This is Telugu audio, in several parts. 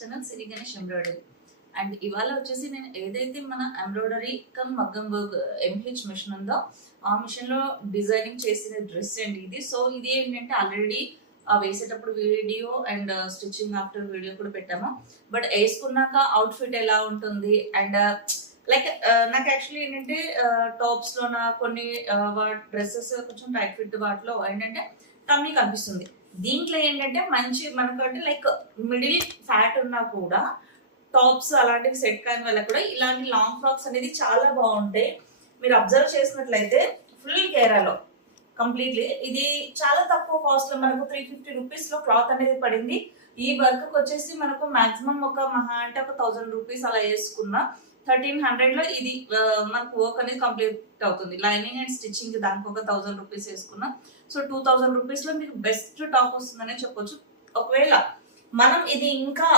Channel Siri Ganesh embroidery. And ఇవాళ వచ్చేసి నేను ఏదైతే మన ఎంబ్రాయిడరీ కమ్ మగ్గం వర్క్ ఎంహెచ్ మిషన్ ఉందో ఆ మిషన్ లో డిజైనింగ్ చేసిన డ్రెస్ అండి ఇది. సో ఇది ఏంటంటే ఆల్రెడీ వేసేటప్పుడు video and stitching after video కూడా పెట్టాము. బట్ వేసుకున్నాక అవుట్ ఫిట్ ఎలా ఉంటుంది అండ్ లైక్ నాకు యాక్చువల్లీ ఏంటంటే టాప్స్ లోన కొన్ని డ్రెస్సెస్ కొంచెం టైట్ ఫిట్ వాటిలో ఏంటంటే టమ్మీ కనిపిస్తుంది. దీంట్లో ఏంటంటే మంచి మనకంటే లైక్ మిడిల్ ఫ్యాట్ ఉన్నా కూడా టాప్స్ అలాంటివి సెట్ కాని వాళ్ళకి కూడా ఇలాంటి లాంగ్ ఫ్రాక్స్ అనేది చాలా బాగుంటాయి. మీరు అబ్జర్వ్ చేసినట్లయితే ఫుల్ కేరాలో కంప్లీట్లీ ఇది చాలా తక్కువ కాస్ట్ లో మనకు 350 రూపీస్ లో క్లాత్ అనేది పడింది. ఈ వర్క్ వచ్చేసి మనకు మాక్సిమం ఒక మహా అంటే ఒక 1000 రూపీస్ అలా వేసుకున్నా 1300 లో ఇది మనకు వర్క్ అనేది కంప్లీట్ అవుతుంది. లైనింగ్ అండ్ స్టిచ్చింగ్ దానికి ఒక 1000 రూపీస్ వేసుకున్నా. సో 2000 రూపీస్ లో మీకు బెస్ట్ టాప్ వస్తుందనే చెప్పొచ్చు. ఒకవేళ మనం ఇది ఇంకా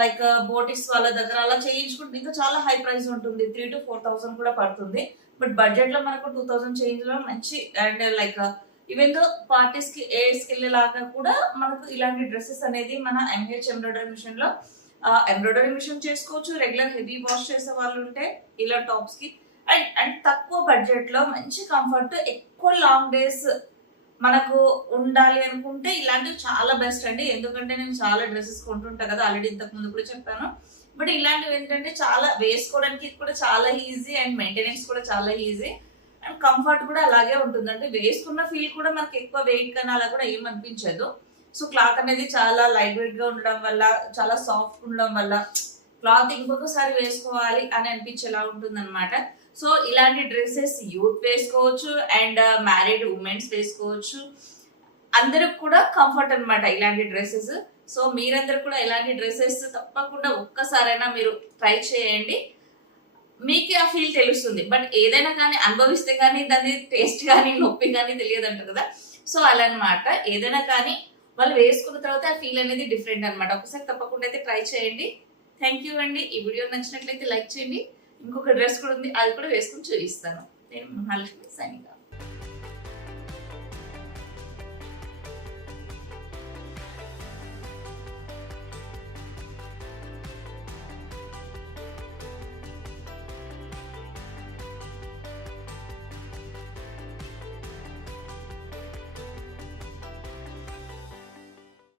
లైక్ బోటిక్స్ వాళ్ళ దగ్గర అలా చేయించుకుంటే ఇంకా చాలా హై ప్రైస్ ఉంటుంది. 3,000 to 4,000 కూడా పడుతుంది. బట్ బడ్జెట్ లో మనకు 2000 చేంజ్ లో మంచి and like even though parties కి ఎయిర్స్ కి వెళ్ళేలాగా కూడా మనకు ఇలాంటి డ్రెస్సెస్ అనేది మన ఎంహెచ్ ఎంబ్రాయిడరీ మిషన్ లో ఎంబ్రాయిడరీ మిషన్ చేసుకోవచ్చు. రెగ్యులర్ హెవీ వాష్ చేసే వాళ్ళు ఉంటే ఇలా టాప్స్ కి అండ్ తక్కువ బడ్జెట్ లో మంచి కంఫర్ట్ ఎక్కువ లాంగ్ డేస్ మనకు ఉండాలి అనుకుంటే ఇలాంటివి చాలా బెస్ట్ అండి. ఎందుకంటే నేను చాలా డ్రెస్సెస్ కొంటుంటా కదా, ఆల్రెడీ ఇంతకు ముందు కూడా చెప్పాను. బట్ ఇలాంటివి ఏంటంటే చాలా వేసుకోవడానికి కూడా చాలా ఈజీ అండ్ మెయింటెనెన్స్ కూడా చాలా ఈజీ అండ్ కంఫర్ట్ కూడా అలాగే ఉంటుంది. అంటే వేసుకున్న ఫీల్ కూడా మనకి ఎక్కువ వెయిట్ కానీ అలా కూడా ఏమనిపించదు. సో క్లాత్ అనేది చాలా లైట్ వెయిట్ గా ఉండడం వల్ల, చాలా సాఫ్ట్ ఉండడం వల్ల క్లాత్ ఇంకొకసారి వేసుకోవాలి అని అనిపించేలా ఉంటుంది అనమాట. సో ఇలాంటి డ్రెస్సెస్ యూత్ వేసుకోవచ్చు అండ్ మ్యారీడ్ ఉమెన్స్ వేసుకోవచ్చు. అందరికి కూడా కంఫర్ట్ అనమాట ఇలాంటి డ్రెస్సెస్. సో మీరందరూ కూడా ఇలాంటి డ్రెస్సెస్ తప్పకుండా ఒక్కసారైనా మీరు ట్రై చేయండి. మీకు ఆ ఫీల్ తెలుస్తుంది. బట్ ఏదైనా కానీ అనుభవిస్తే కానీ దాని టేస్ట్ కానీ నొప్పి కానీ తెలియదు అంటారు కదా. సో అలా అనమాట. ఏదైనా కానీ వాళ్ళు వేసుకున్న తర్వాత ఆ ఫీల్ అనేది డిఫరెంట్ అనమాట. ఒకసారి తప్పకుండా అయితే ట్రై చేయండి. థ్యాంక్ యూ అండి. ఈ వీడియో నచ్చినట్లయితే లైక్ చేయండి. ఇంకొక డ్రెస్ కూడా ఉంది, అది కూడా వేసుకుని చూపిస్తాను. నేను మహాలక్ష్మి సైనింగ్.